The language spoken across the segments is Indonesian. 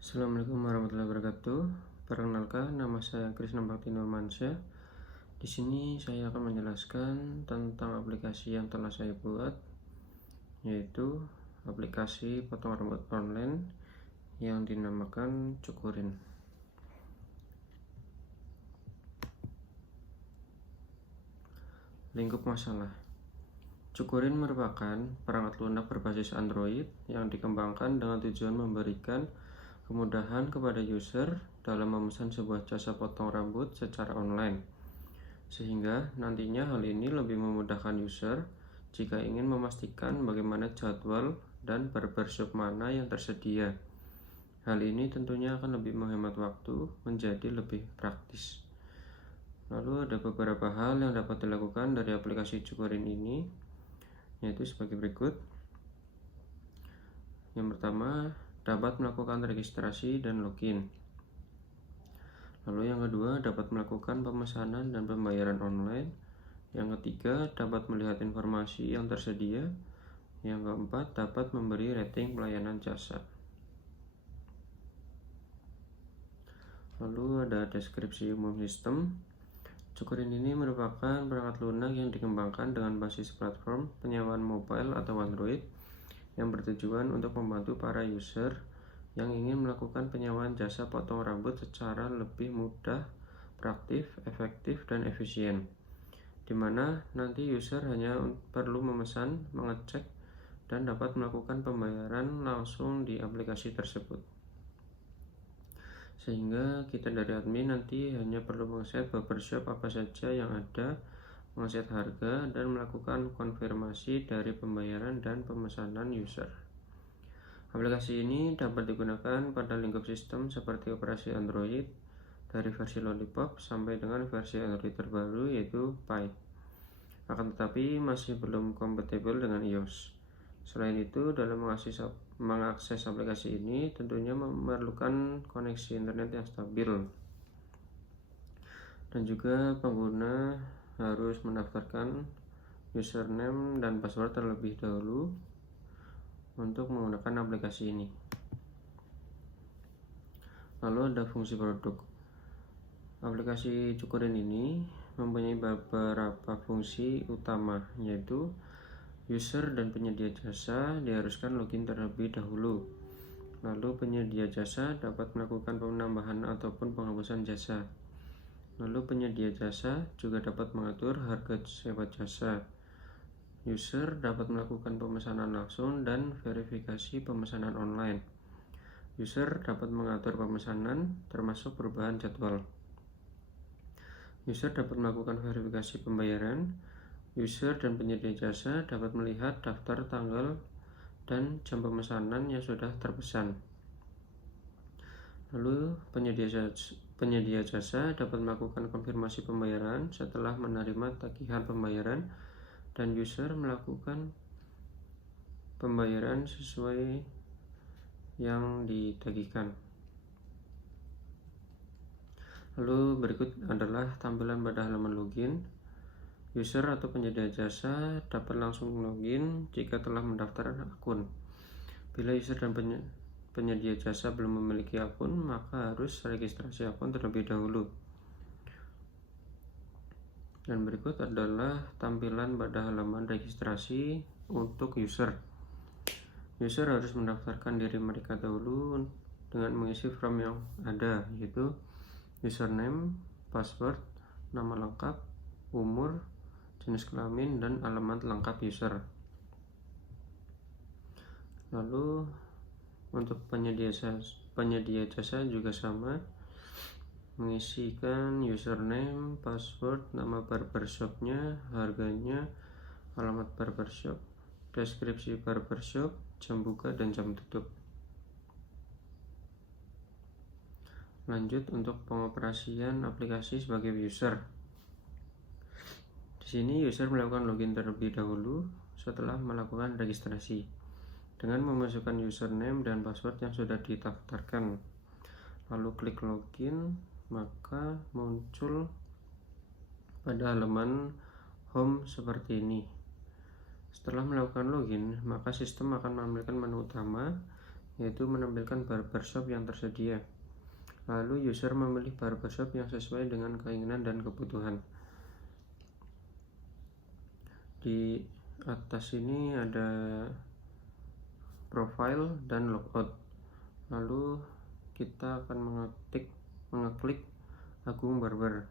Assalamualaikum warahmatullahi wabarakatuh. Perkenalkan, nama saya Krisna Bakti Nurmansyah. Di sini saya akan menjelaskan tentang aplikasi yang telah saya buat, yaitu aplikasi potong rambut online yang dinamakan Cukurin. Lingkup masalah. Cukurin merupakan perangkat lunak berbasis Android yang dikembangkan dengan tujuan memberikan kemudahan kepada user dalam memesan sebuah jasa potong rambut secara online, sehingga nantinya hal ini lebih memudahkan user jika ingin memastikan bagaimana jadwal dan barbershop mana yang tersedia. Hal ini tentunya akan lebih menghemat waktu, menjadi lebih praktis. Lalu ada beberapa hal yang dapat dilakukan dari aplikasi Cukurin ini, yaitu sebagai berikut. Yang pertama, dapat melakukan registrasi dan login. Lalu yang kedua, dapat melakukan pemesanan dan pembayaran online. Yang ketiga, dapat melihat informasi yang tersedia. Yang keempat, dapat memberi rating pelayanan jasa. Lalu ada deskripsi umum sistem. Cukurin ini merupakan perangkat lunak yang dikembangkan dengan basis platform penyewaan mobile atau Android yang bertujuan untuk membantu para user yang ingin melakukan penyewaan jasa potong rambut secara lebih mudah, praktis, efektif, dan efisien, di mana nanti user hanya perlu memesan, mengecek, dan dapat melakukan pembayaran langsung di aplikasi tersebut. Sehingga kita dari admin nanti hanya perlu mengset barbershop apa saja yang ada, mengset harga, dan melakukan konfirmasi dari pembayaran dan pemesanan user. Aplikasi ini dapat digunakan pada lingkup sistem seperti operasi Android dari versi Lollipop sampai dengan versi Android terbaru yaitu Pie. Akan tetapi masih belum kompatibel dengan iOS. Selain itu, dalam mengakses aplikasi ini tentunya memerlukan koneksi internet yang stabil. Dan juga pengguna harus mendaftarkan username dan password terlebih dahulu untuk menggunakan aplikasi ini. Lalu ada fungsi produk. Aplikasi Cukurin ini mempunyai beberapa fungsi utama, yaitu user dan penyedia jasa diharuskan login terlebih dahulu. Lalu penyedia jasa dapat melakukan penambahan ataupun penghapusan jasa. Lalu penyedia jasa juga dapat mengatur harga sewa jasa. User dapat melakukan pemesanan langsung dan verifikasi pemesanan online. User dapat mengatur pemesanan termasuk perubahan jadwal. User dapat melakukan verifikasi pembayaran. User dan penyedia jasa dapat melihat daftar tanggal dan jam pemesanan yang sudah terpesan. Lalu penyedia jasa dapat melakukan konfirmasi pembayaran setelah menerima tagihan pembayaran, dan user melakukan pembayaran sesuai yang ditagihkan. Lalu berikut adalah tampilan pada halaman login. User atau penyedia jasa dapat langsung login jika telah mendaftar akun. Bila user dan penyedia jasa belum memiliki akun, maka harus registrasi akun terlebih dahulu. Dan berikut adalah tampilan pada halaman registrasi untuk user. User harus mendaftarkan diri mereka dahulu dengan mengisi form yang ada, yaitu username, password, nama lengkap, umur, jenis kelamin, dan alamat lengkap user. Lalu untuk penyedia jasa juga sama, mengisikan username, password, nama barbershopnya, harganya, alamat barbershop, deskripsi barbershop, jam buka dan jam tutup. Lanjut untuk pengoperasian aplikasi sebagai user. Di sini user melakukan login terlebih dahulu setelah melakukan registrasi dengan memasukkan username dan password yang sudah didaftarkan. Lalu klik login, maka muncul pada halaman home seperti ini. Setelah melakukan login, maka sistem akan menampilkan menu utama, yaitu menampilkan barbershop yang tersedia. Lalu user memilih barbershop yang sesuai dengan keinginan dan kebutuhan. Di atas ini ada profile dan logout. Lalu kita akan mengeklik Agung Barber.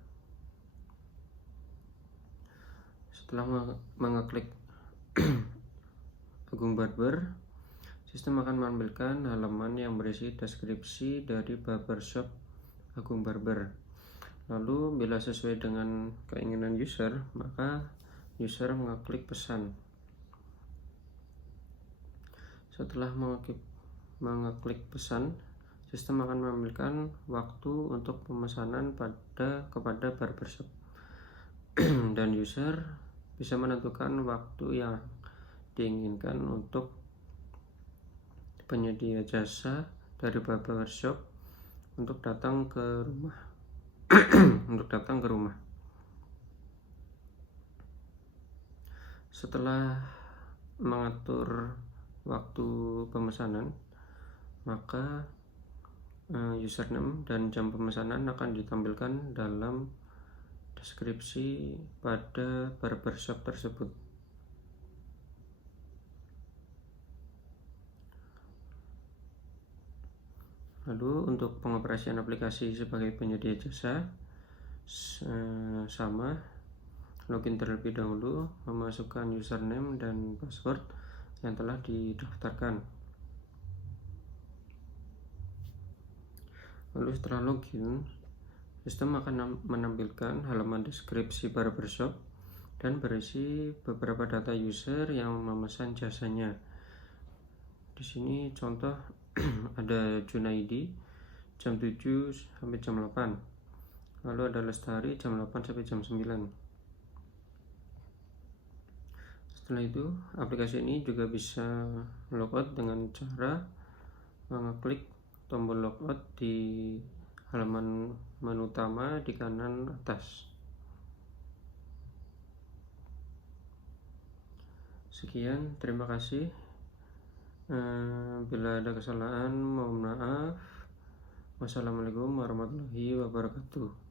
Setelah mengeklik Agung Barber, sistem akan menampilkan halaman yang berisi deskripsi dari barbershop Agung Barber. Lalu bila sesuai dengan keinginan user, maka user mengeklik pesan. Setelah mengeklik pesan, sistem akan menampilkan waktu untuk pemesanan kepada barbershop dan user bisa menentukan waktu yang diinginkan untuk penyedia jasa dari barbershop untuk datang ke rumah. Setelah mengatur waktu pemesanan, maka username dan jam pemesanan akan ditampilkan dalam deskripsi pada barbershop tersebut. Lalu untuk pengoperasian aplikasi sebagai penyedia jasa, sama, login terlebih dahulu, memasukkan username dan password yang telah didaftarkan. Lalu setelah login, sistem akan menampilkan halaman deskripsi barbershop dan berisi beberapa data user yang memesan jasanya. Di sini contoh ada Junaidi jam 7 sampai jam 8. Lalu ada Lestari jam 8 sampai jam 9. Setelah itu, aplikasi ini juga bisa logout dengan cara mengeklik tombol logout di halaman menu utama di kanan atas. Sekian, terima kasih. Bila ada kesalahan, mohon maaf. Wassalamualaikum warahmatullahi wabarakatuh.